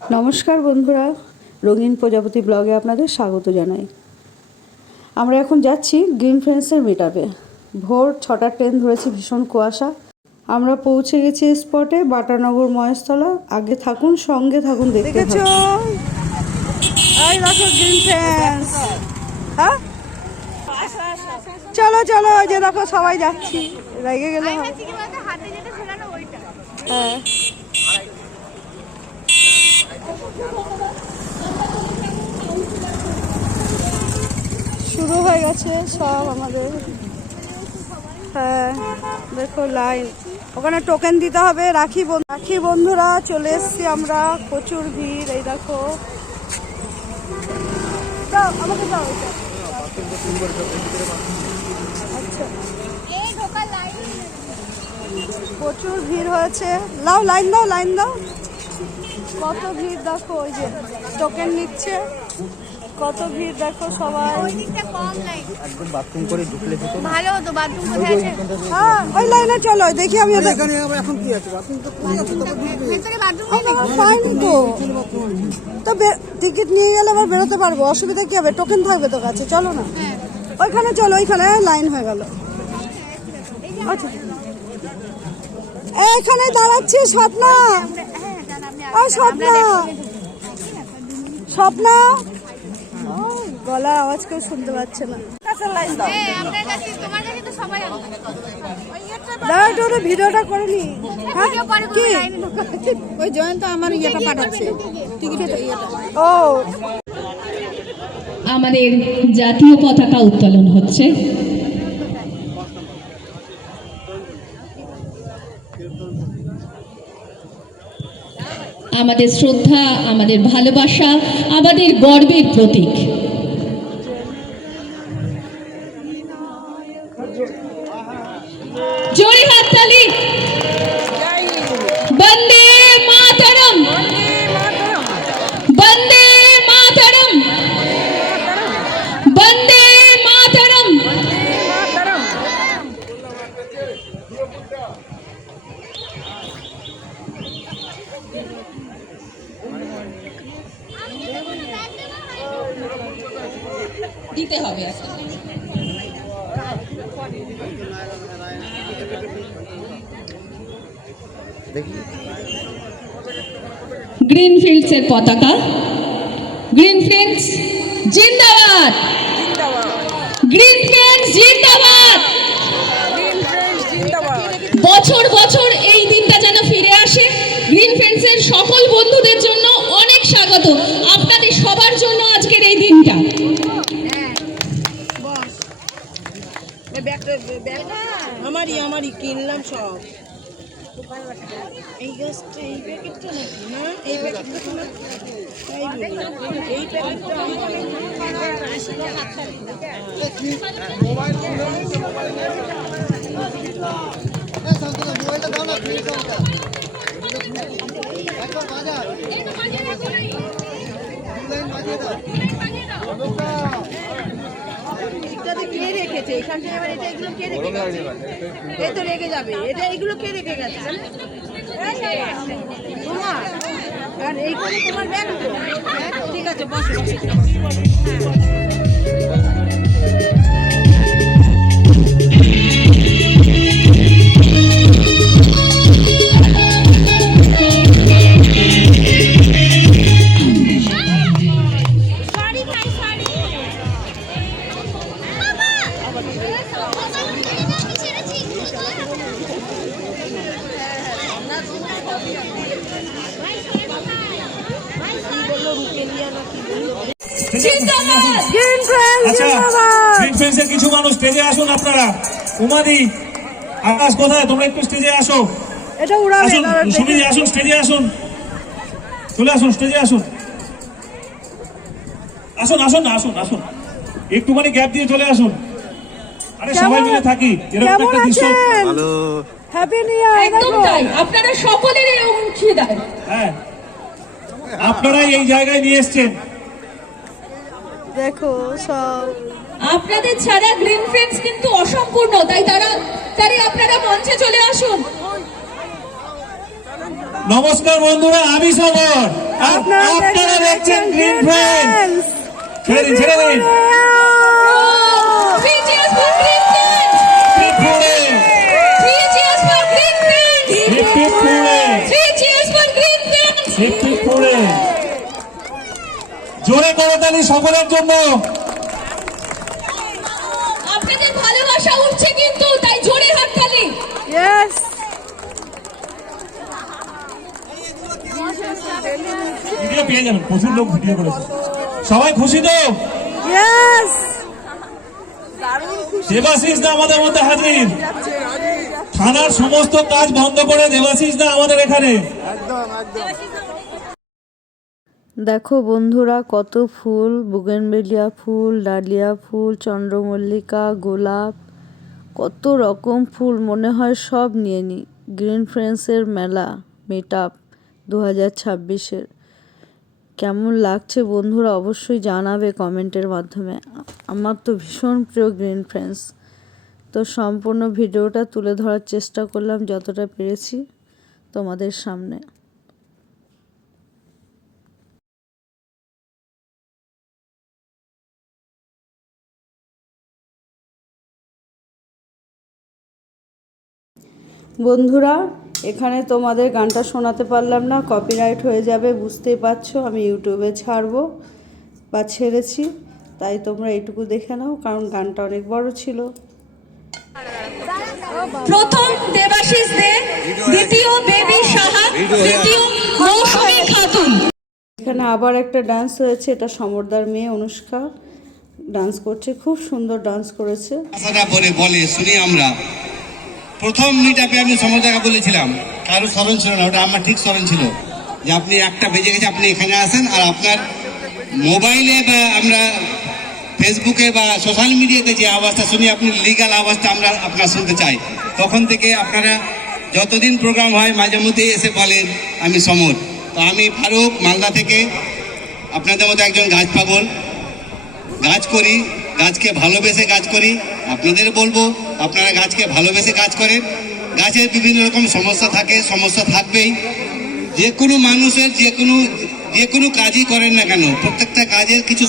নমস্কার বন্ধুরা, রঙিন প্রজাপতি ব্লগে আপনাদের স্বাগত জানাই। আমরা এখন যাচ্ছি গ্রিন ফ্রেন্ডসের মিটআপে। ভোর 6টার ট্রেন ধরেছি, ভীষণ কুয়াশা। আমরা পৌঁছে গেছি স্পটে, বাটানগর মহেশতলা। আগে থাকুন, সঙ্গে থাকুন, দেখতে থাকুন। এই দেখো গ্রিন ফ্রেন্ডস। হ্যাঁ চলো চলো, ওই যে দেখো সবাই যাচ্ছি। রেগে গেলে হ্যাঁ, শুরু হয়ে গেছে সব আমাদের। হ্যাঁ দেখো লাইন, ওখানে টোকেন দিতে হবে। রাখি বন্ধুরা চলে এসছি আমরা, প্রচুর ভিড়। এই দেখো, দাও আমাকে দাও এটা। আচ্ছা, প্রচুর ভিড় হয়েছে। লাও লাইন দাও, লাইন দাও। কত ভিড় দেখো, ওই যে টোকেন নিচ্ছে, কত ভিড় দেখো সবাই। একদম বাথরুম করে ঢুকলে ভালো হতো, বাথরুম কোথায় আছে? হ্যাঁ ওই লাইনে চলো, দেখি আমি এখানে এখন কি আছে? বাথরুম তো কোথায় আছে? ভেতরে বাথরুম পাইনি তো টিকিট নিয়ে গেলে আবার বেরোতে পারবো, অসুবিধা কি হবে? টোকেন থাকবে তো কাছে, চলো না ওইখানে চলো। ওইখানে লাইন হয়ে গেল। আচ্ছা এইখানে দাঁড়াচ্ছি। স্বপ্না, ও স্বপ্না, স্বপ্না, গলার আওয়াজ কেউ শুনতে পাচ্ছে না। ভিডিওটা করে নি। ওই জয়ন্ত আমার ইয়েটা পাঠাচ্ছে, ও আমাদের জাতীয় পতাকা উত্তোলন হচ্ছে। আমাদের শ্রদ্ধা, আমাদের ভালোবাসা, আমাদের গর্বের প্রতীক। জোরে হাততালি। বন্দে মাতরম, বন্দে মাতরম, বন্দে মাতরম। দিতে হবে গ্রিন ফিল্ডস এর পতাকা। গ্রিন ফিল্ডস জিন্দাবাদ, গ্রিন ফিল্ডস জিন্দাবাদ। বছর বছর এই দিনটা যেন ফিরে আসে। গ্রিন ফিল্ডস এর সকল বন্ধুদের জন্য অনেক স্বাগত, আপনাদের সবার জন্য আজকের এই দিনটা। আমারই কিনলাম সব। এই গাছটা, এই প্যাকেটটা নাকি না? এই প্যাকেটটা না, এই প্যাকেটটা কে রেখেছে এখানটা? এবার এটা এগুলো কে রেখে গেছে? এই তো রেখে যাবে এটা, এগুলো কে রেখে গেছে? তোমার, আর এইখানে তোমার ব্যাগ তো। ঠিক আছে, বসো। কিছু মানুষ স্টেজে আসুন। আপনারা উমাদি, আকাশ কোথায়? তোমরা একটু স্টেজে আসো। এটা উড়াবে। সুমিজি আসুন, স্টেজে আসুন, চলে আসুন, স্টেজে আসুন, আসুন আসুন না, আসুন আসুন, একটুখানি গ্যাপ দিয়ে চলে আসুন। আরে সবাই মিলে থাকি, এরকম একটা দৃশ্য। ভালো, হ্যাপি নিউ ইয়ার। একদম তাই, আপনারা সকলেরই অংশীদার। হ্যাঁ, আপনারাই এই জায়গায় নিয়ে এসছেন। দেখো সব আপনাদের ছাড়া গ্রিন ফ্রেন্ডস কিন্তু অসম্পূর্ণ, তাই আপনারা মঞ্চে চলে আসুন। নমস্কার বন্ধুরা, আমি সমর আর আপনারা দেখছেন গ্রিন ফ্রেন্ডস। ছেড়ে দিন, ছেড়ে দিন। Three cheers for Green Friends! টিপুরে, Three cheers for Green Friends! টিপুরে, Three cheers for Green Friends! টিপুরে। জোরে করতালি সকলের জন্য। আপনাদের ভালোবাসা উঠছে কিন্তু, তাই জোরে হাততালি। ইয়েস ভিডিও পেয়ে যাবেন, প্রচুর লোক ভিডিও করেছে। সবাই খুশি তো? ইয়েস দেবাশিস দা আমাদের মধ্যে হাজির। থানার সমস্ত কাজ বন্ধ করে দেবাশিস দা আমাদের এখানে। দেখো বন্ধুরা, কত ফুল, বুগেনভেলিয়া ফুল, ডালিয়া ফুল, চন্দ্রমল্লিকা, গোলাপ, কত রকম ফুল, মনে হয় সব নিয়ে নিই। গ্রিন ফ্রেন্ডসের মেলা মিট আপ 2026-এর কেমন লাগছে বন্ধুরা অবশ্যই জানাবে কমেন্টের মাধ্যমে। আমার তো ভীষণ প্রিয় গ্রিন ফ্রেন্ডস। তো সম্পূর্ণ ভিডিওটা তুলে ধরার চেষ্টা করলাম যতটা পেরেছি তোমাদের সামনে। বন্ধুরা, এখানে তোমাদের গানটা শোনাতে পারলাম না, কপিরাইট হয়ে যাবে, বুঝতেই পারছো। আমি ইউটিউবে ছাড়বো বা ছেড়েছি, তাই তোমরা এইটুকু দেখে নাও, কারণ গানটা অনেক বড় ছিল। প্রথম দেবাশিস দে, দ্বিতীয় বেবি সাহা, তৃতীয় মৌসুমী খাতুন। এখানে আবার একটা ডান্স হয়েছে, এটা সমরদার মেয়ে অনুষ্কা ডান্স করছে, খুব সুন্দর ডান্স করেছে। ভাষাটা বলে শুনি আমরা। প্রথম মিট আপে আমি সমরদাকে বলেছিলাম, কারো স্মরণ ছিল না, ওটা আমার ঠিক স্মরণ ছিল যে আপনি 1টা বেজে গেছে, আপনি এখানে আসেন, আর আপনার মোবাইলে বা আমরা ফেসবুকে বা সোশ্যাল মিডিয়াতে যে আওয়াজটা শুনি, আপনি লিগাল আওয়াজটা আমরা আপনার শুনতে চাই। তখন থেকে আপনারা যতদিন প্রোগ্রাম হয় মাঝে মধ্যে এসে বলেন আমি সমর। তো আমি ফারুক, মালদা থেকে, আপনাদের মতো একজন গাছ পাগল। গাছ করি, গাছকে ভালোবেসে কাজ করি। আপনাদের বলবো আপনারা গাছকে ভালোবেসে কাজ করেন। গাছের বিভিন্ন রকম সমস্যা থাকে, সমস্যা থাকবেই। যে কোনো মানুষের যে কোনো কাজই করেন না কেন, প্রত্যেকটা কাজের কিছু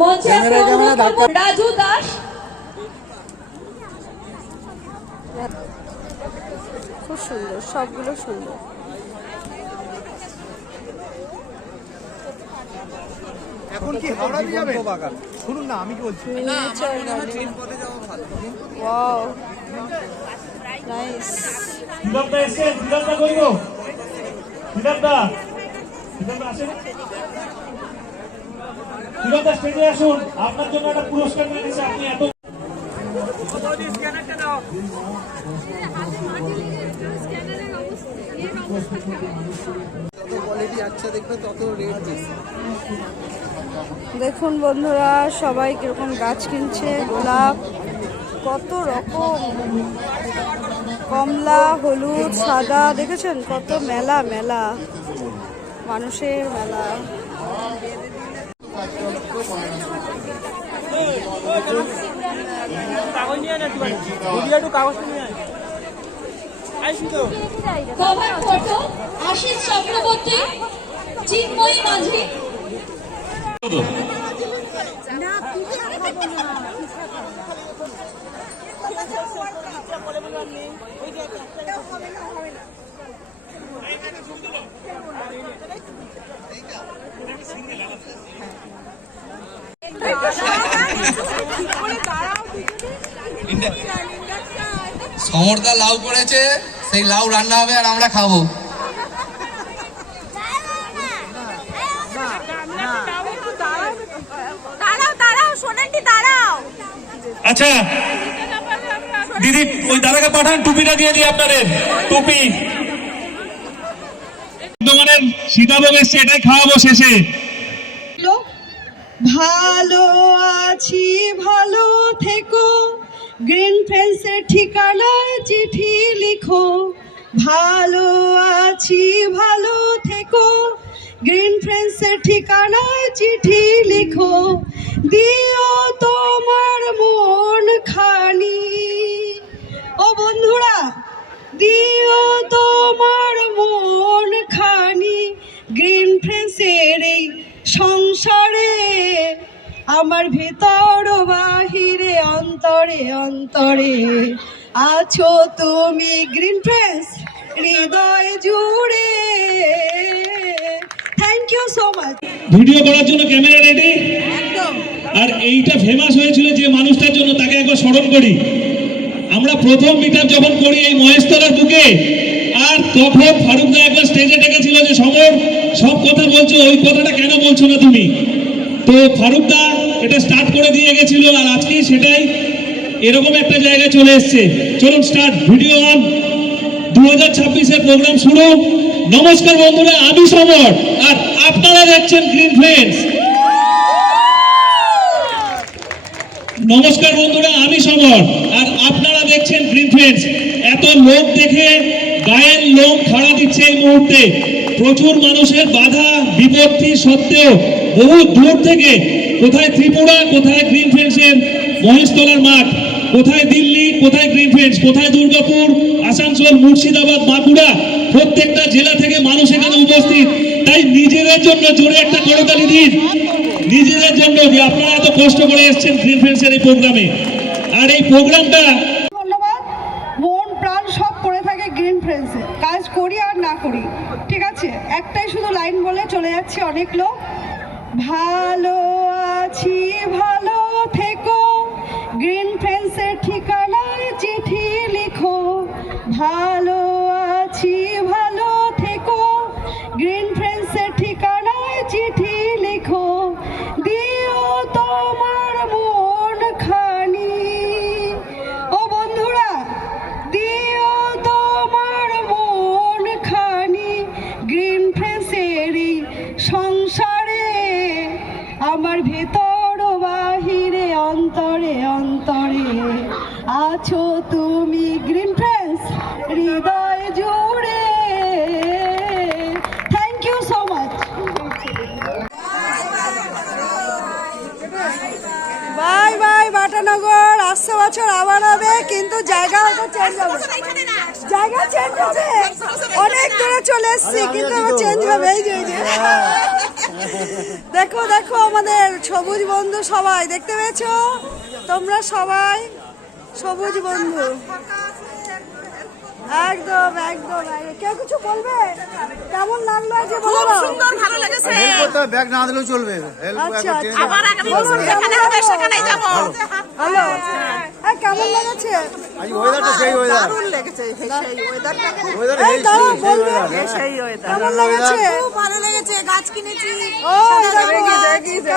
মঞ্চে আসতে অনুরোধ করব রাজু দাস। খুব সুন্দর, সবগুলো সুন্দর। এখন কি হাওড়া দিয়ে যাবেন? শুনুন না, আমি কি বলছি, ওয়াও নাইস। দিদারদা এসে, দিদারদা কইব, দিদারদা, দিদারদা আসেন, দিদারদা স্টেজে আসুন। আপনার জন্য একটা পুরস্কার নিয়ে এসেছে, আপনি এত দেখুন বন্ধুরা, সবাই কিরকম গাছ কিনছে। গোলাপ, কত রকম, কমলা, হলুদ, সাদা, দেখেছেন কত মেলা, মেলা মানুষের মেলা। কভার ফটো আশিস চক্রবর্তী, চিন্ময়ী মাঝি। সমরদা লাউ করেছে, সেই লাউ রান্না হবে আর আমরা খাবো। দাঁড়াও সোনান্টি দাঁড়াও। আচ্ছা দিদি, ওই দাদাকে পাঠান, টুপিটা দিয়ে দিই আপনাদের। টুপি বর্ধমানের সীতাভোগ এসছে, এটাই খাওয়াবো শেষে। ভালো আছি, ভালো থেকো, গ্রিন ফ্রেন্ডসের ঠিকানায় চিঠি লিখো। ভালো আছি, ভালো থেকো, গ্রিন ফ্রেন্ডসের ঠিকানায় চিঠি লিখো। দিও তোমার মন খানি, ও বন্ধুরা, দিও তোমার মন খানি। আমার ভেতর বাহিরে অন্তরে অন্তরে আছো তুমি গ্রিন ফ্রেন্ডস হৃদয় জুড়ে। Thank you so much. Video করার জন্য ক্যামেরা রেডি? একদম। আর এইটা ফেমাস হয়েছিল যে মানুষটার জন্য, তাকে একবার স্মরণ করি। আমরা প্রথম মিটআপ যখন করি এই মহেশতলার বুকে, আর তখন ফারুকদা একবার স্টেজে ডেকেছিল যে সমর সব কথা বলছো, ওই কথাটা কেন বলছো না তুমি? তো ফারুকদা এটা স্টার্ট করে দিয়ে গেছিল, আর আজকে সেটাই এরকম একটা জায়গায় চলে এসছে। চলুন স্টার্ট, ভিডিও অন। 2026-এর প্রোগ্রাম শুরু। নমস্কার বন্ধুরা, আমি সমর আর আপনারা দেখছেন গ্রিন ফ্রেন্ডস। নমস্কার বন্ধুরা, আমি সমর আর আপনারা দেখছেন গ্রিন ফ্রেন্ডস। এত লোক দেখে গায়ের লোম খাড়া দিচ্ছে এই মুহূর্তে। প্রচুর মানুষের বাধা বিপত্তি সত্ত্বেও বহু দূর থেকে, কোথায় ত্রিপুরা, কোথায় গ্রিন ফ্রেন্ডসের মহেশতলার মাঠ, কোথায় দিল্লি, কোথায় গ্রিন ফ্রেন্ডস, কোথায় দুর্গাপুর, আসানসোল, মুর্শিদাবাদ, বাঁকুড়া, প্রত্যেকটা জেলা থেকে মানুষ এখানে উপস্থিত। তাই নিজেদের জন্য জোরে একটা করতালি দিন, নিজেদের জন্য যে আপনারা এত কষ্ট করে এসেছেন গ্রিন ফ্রেন্ডসের এই প্রোগ্রামে। আর এই প্রোগ্রামটা ধন্যবাদ। মন প্রাণ সব পড়ে থাকে গ্রিন ফ্রেন্ডসে, কাজ করি আর না করি, ঠিক আছে, একটাই শুধু লাইন বলে চলে যাচ্ছে অনেক লোক। ভালো আছি ভালো থেকো, গ্রিন ফ্রেন্ডসের ঠিকানায় চিঠি লিখো। ভালো আছি ভালো থেকো, গ্রিন ফ্রেন্ডসের ঠিকানায় চিঠি লিখো। দিও তোমার মন খানি, ও বন্ধুরা, দিও তোমার মন খানি গ্রিন ফ্রেন্ডসেরই সংসারে। আমার ভেতর বাহিরে অন্তরে অন্তরে আছো তুমি গ্রিন ফ্রেন্ডস হৃদয় জুড়ে। Thank you so much. Bye bye Batanagar, আসছে বছর আবার হবে, কিন্তু জায়গা হয়তো চেঞ্জ হবে। জায়গা চেঞ্জ হবে, অনেক দূরে চলে এসেছি কিন্তু আবার চেঞ্জ হবে। এই যে এই যে দেখো দেখো আমাদের সবুজ বন্ধু সবাই, দেখতে পেয়েছো তোমরা সবাই সবুজ বন্ধু। একদম একদম। কেউ কিছু বলবে? কেমন লাগলো আজকে বলো? সুন্দর, ভালো লেগেছে। ব্যাগ না দিলেও চলবে। আচ্ছা আচ্ছা, আবার আগামী বছর যেখানে হবে সেখানেই যাব। হ্যালো, হ্যাঁ কেমন লেগেছে? আজ ওয়েদারটা সেই ওয়েদার। দারুণ লেগেছে, সেই ওয়েদারটা ওয়েদার এই দাঁড়াও, বলবে সেই ওয়েদার। কেমন লেগেছে? খুব ভালো লেগেছে, গাছ কিনেছি। ও কেমন এবার লেগেছে?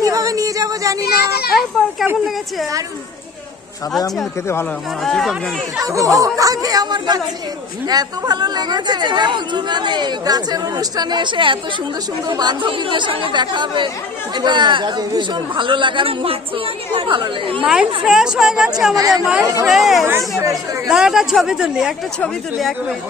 কিভাবে নিয়ে যাব জানি না। এই কেমন লেগেছে? সাদা আম কিন্তু খেতে ভালো, আমার আছে তো আমি জানি খেতে ভালো। আগে আমার কাছে এত ভালো লেগেছে যে তুলনা নেই। গাছের অনুষ্ঠানে এসে এত সুন্দর সুন্দর বান্ধবীদের সঙ্গে দেখা হবে, এটা ভীষণ ভালো লাগার মুহূর্ত। খুব ভালো লেগেছে, মাইন্ড ফ্রেশ হয়ে গেছে আমাদের, মাইন্ড ফ্রেশ। দাঁড়াটা ছবি তুলি, একটা ছবি তুলি, 1 মিনিট।